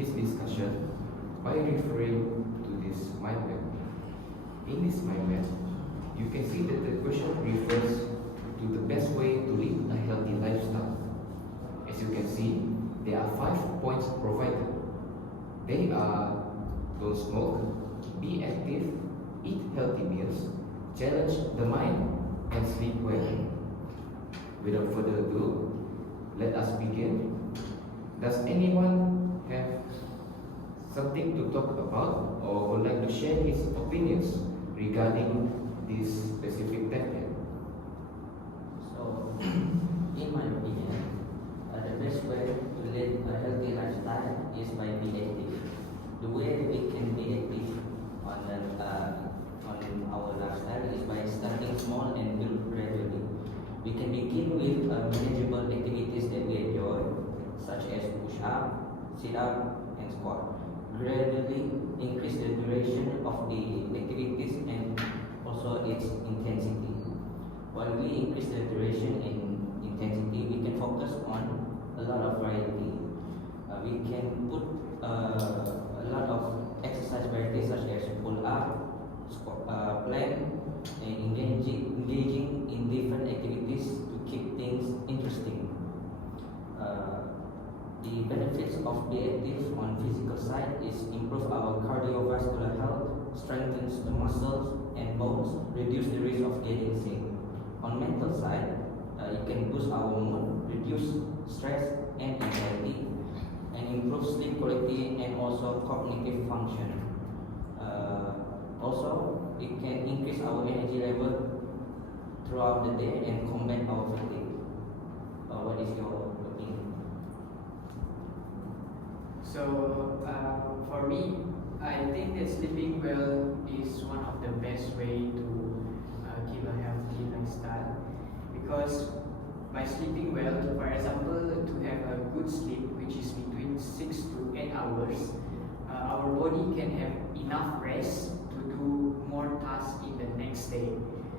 this discussion by referring to this mind map. In this mind map, you can see that the question refers to the best way to live a healthy lifestyle. As you can see, there are 5 points provided. They are: don't smoke, be active, eat healthy meals, challenge the mind, and sleep well. Without further ado, let us begin. Does anyone have something to talk about or would like to share his opinions regarding this specific topic? So, in my opinion, the best way to live a healthy lifestyle is by being active. The way we can be active on our lifestyle is by starting small and build gradually. We can begin with manageable activities that we enjoy, such as push-up, sit-up, and squat. Gradually increase the duration of the activities and also its intensity. While we increase the duration and intensity, we can focus on a lot of variety. We can put a lot of exercise varieties such as pull-up, plank, and engaging in different activities to keep things interesting. The benefits of being active on physical side is improve our cardiovascular health, strengthens the muscles and bones, reduce the risk of getting sick. On mental side, it can boost our mood, reduce stress and anxiety, and improve sleep quality and also cognitive function. Also, it can increase our energy level throughout the day and combat our fatigue. What is your opinion? So, for me, I think that sleeping well is one of the best way to keep a healthy lifestyle, because by sleeping well, for example, to have a good sleep, which is between 6 to 8 hours, our body can have enough rest to do more tasks in the next day.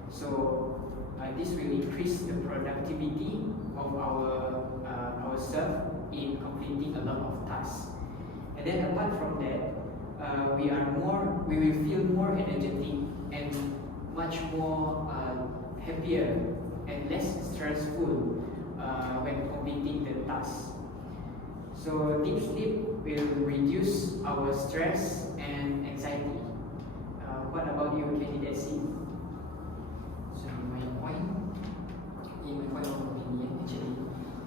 So this will increase the productivity of ourselves in completing a lot of tasks. And then apart from that, we will feel more energetic and much more happier and less stressful when completing the task. So deep sleep will reduce our stress and anxiety. What about you, candidate C? So in my point of opinion, actually,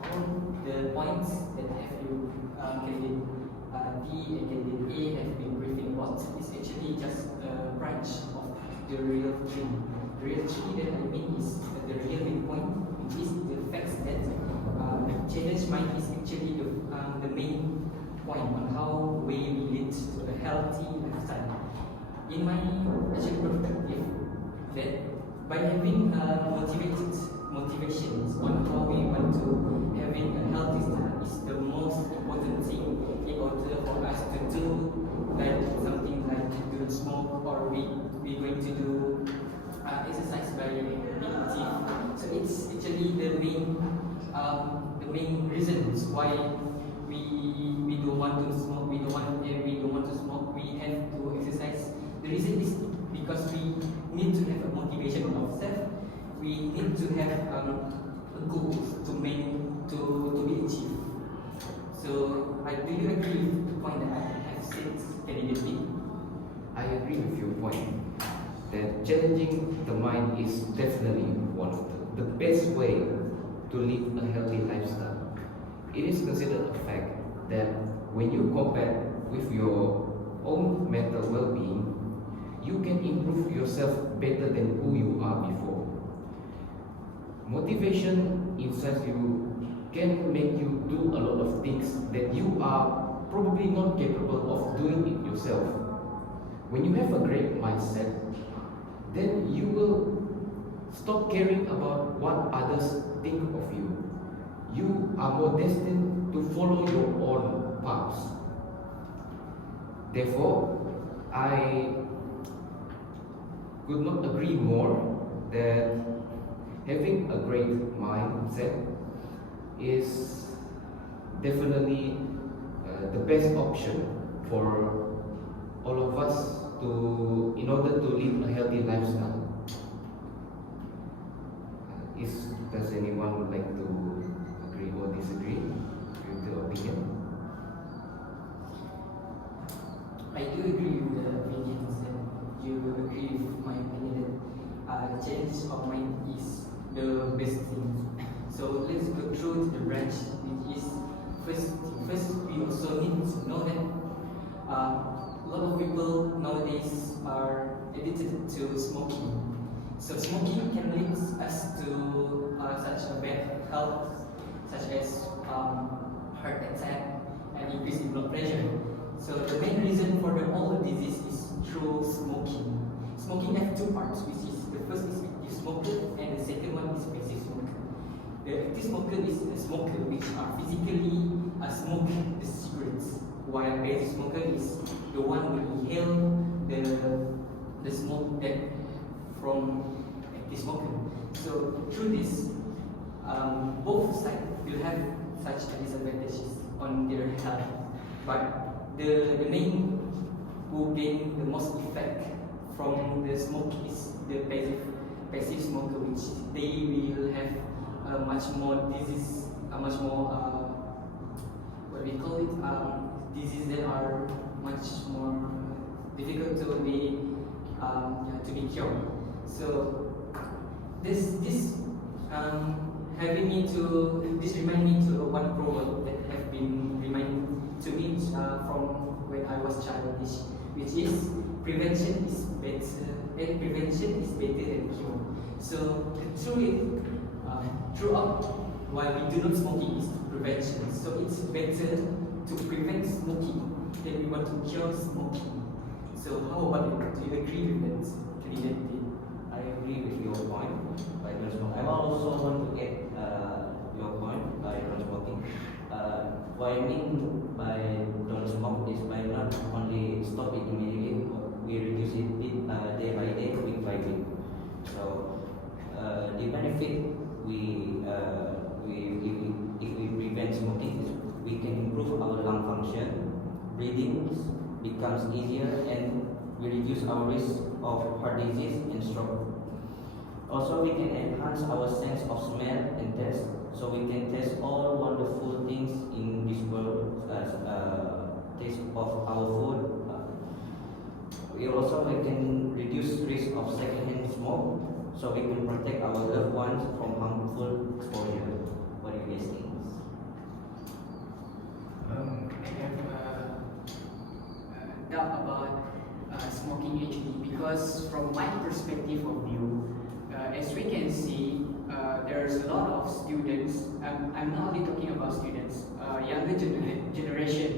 all the points that have you candidate D and candidate A have been briefing about is actually just a branch of the real tree. The real tree that I mean is the real main point, which is the fact that challenge mind is actually the main point on how we lead to a healthy lifestyle. In my actual perspective, that by having motivations on how we want to having a healthy style is the most important thing in order for us to do like something like to smoke, or we going to do exercise by being active. So it's actually the main reasons why we don't want to smoke. We don't want to smoke. We have to exercise. The reason is because we need to have a motivation of ourselves. We need to have a goal to be achieved. So, do you agree with the point that I have said, candidate B? I agree with your point that challenging the mind is definitely one of the best way to live a healthy lifestyle. It is considered a fact that when you compare with your own mental well-being, you can improve yourself better than who you are before. Motivation inside you can make you do a lot of things that you are probably not capable of doing it yourself. When you have a great mindset, then you will stop caring about what others think of you. You are more destined to follow your own paths. Therefore, I could not agree more that having a great mindset is definitely the best option for all of us to, in order to live a healthy lifestyle. Does anyone would like to agree or disagree with the opinion? I do agree with the opinions, and you agree with my opinion that change of mind is the best thing. So let's go through the branch, which is first we also need to know that a lot of people nowadays are addicted to smoking. So smoking can lead us to such a bad health, such as heart attack and increase in blood pressure. So the main reason for all the disease is through smoking. Smoking has two parts, which is the first is active smoker and the second one is passive smoker. The active smoker is a smoker which are physically smoke the cigarettes, while passive smoker is the one who inhale the smoke that from active smoker. So through this, both sides will have such disadvantages on their health, but the main who gain the most effect from the smoke is the passive smoker, which they will have much more disease, much more what we call it, diseases that are much more difficult to be cured. So this having me to this remind me to one proverb that have been reminded to me from when I was childish, which is prevention is better than cure. So throughout while we do not smoking is prevention. So it's better to prevent smoking than we want to cure smoking. So how about you? Do you agree with that candidate? I agree with your point by don't smoke. I also want to get your point by don't smoking. What I mean by don't smoke is by not only stop it immediately, but we reduce it day by day, week by week. So the benefit if we prevent smoking is we can improve our lung function, breathing becomes easier, and we reduce our risk of heart disease and stroke. Also, we can enhance our sense of smell and taste, so we can taste all wonderful things in this world as taste of our food. We can reduce risk of secondhand smoke, so we can protect our loved ones from harmful exposure. What do you guys think? I have doubt about smoking actually, because from my perspective of view, as we can see, there's a lot of students. I'm not only talking about students, younger generation.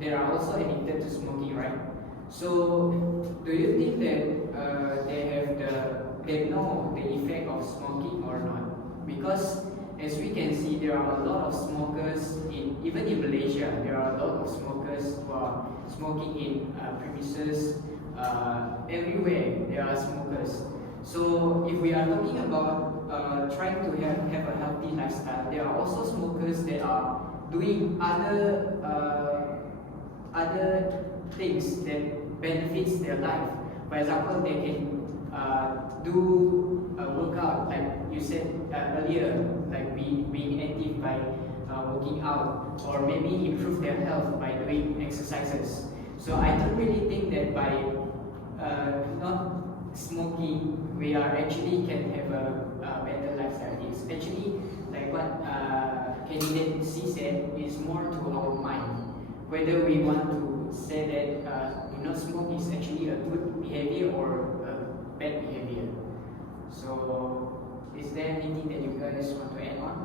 They are also addicted to smoking, right? So, do you think that they know the effect of smoking or not? Because as we can see, there are a lot of smokers even in Malaysia. There are a lot of smokers who are smoking in premises. Everywhere there are smokers. So if we are talking about trying to have a healthy lifestyle, there are also smokers that are doing other things that benefits their life. For example, they can do a workout, like you said earlier, like being active by working out, or maybe improve their health by doing exercises. So I don't really think that by not smoking, we are actually can have a better lifestyle. It's actually like what candidate C said, is more to our mind. Whether we want to say that do not smoke is actually a good behavior or a bad behavior. So, is there anything that you guys want to add on?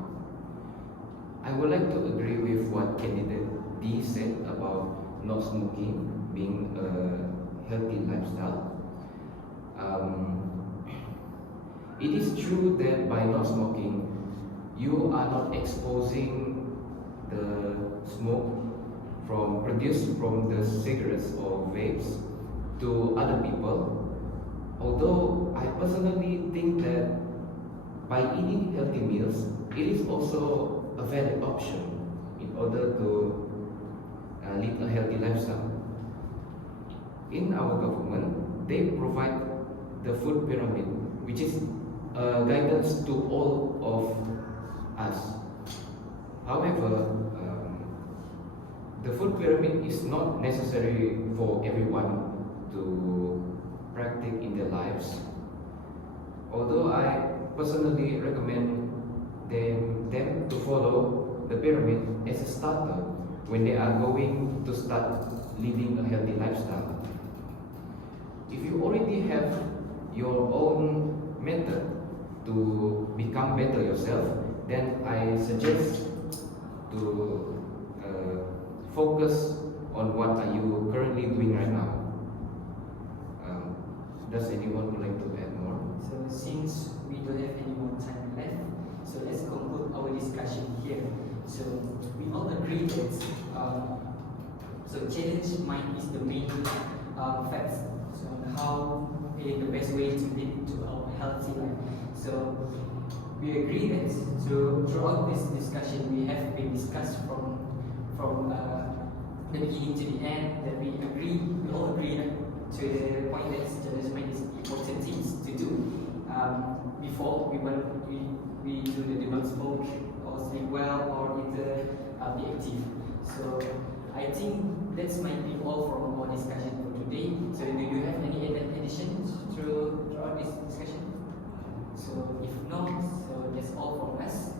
I would like to agree with what candidate D said about not smoking being a healthy lifestyle. It is true that by not smoking, you are not exposing the smoke produced from the cigarettes or vapes to other people. Although I personally think that by eating healthy meals, it is also a valid option in order to lead a healthy lifestyle. In our government, they provide the food pyramid, which is guidance to all of us. However, the food pyramid is not necessary for everyone to practice in their lives. Although I personally recommend them to follow the pyramid as a starter when they are going to start living a healthy lifestyle. If you already have your own method to become better yourself, then I suggest to focus on what are you currently doing right now. Does anyone would like to add more? So since we don't have any more time left, so let's conclude our discussion here. So we all agree that so challenge mind is the main facts. So on how the best way to lead to our healthy life. So we agree that throughout this discussion we have been discussed from the beginning to the end, that we all agree to the point that challenge mind is important things to do before we do the do not smoke or sleep well or either be active. So I think that might be all from our discussion for today. So do you have any additions throughout this discussion? So if not, so that's all from us.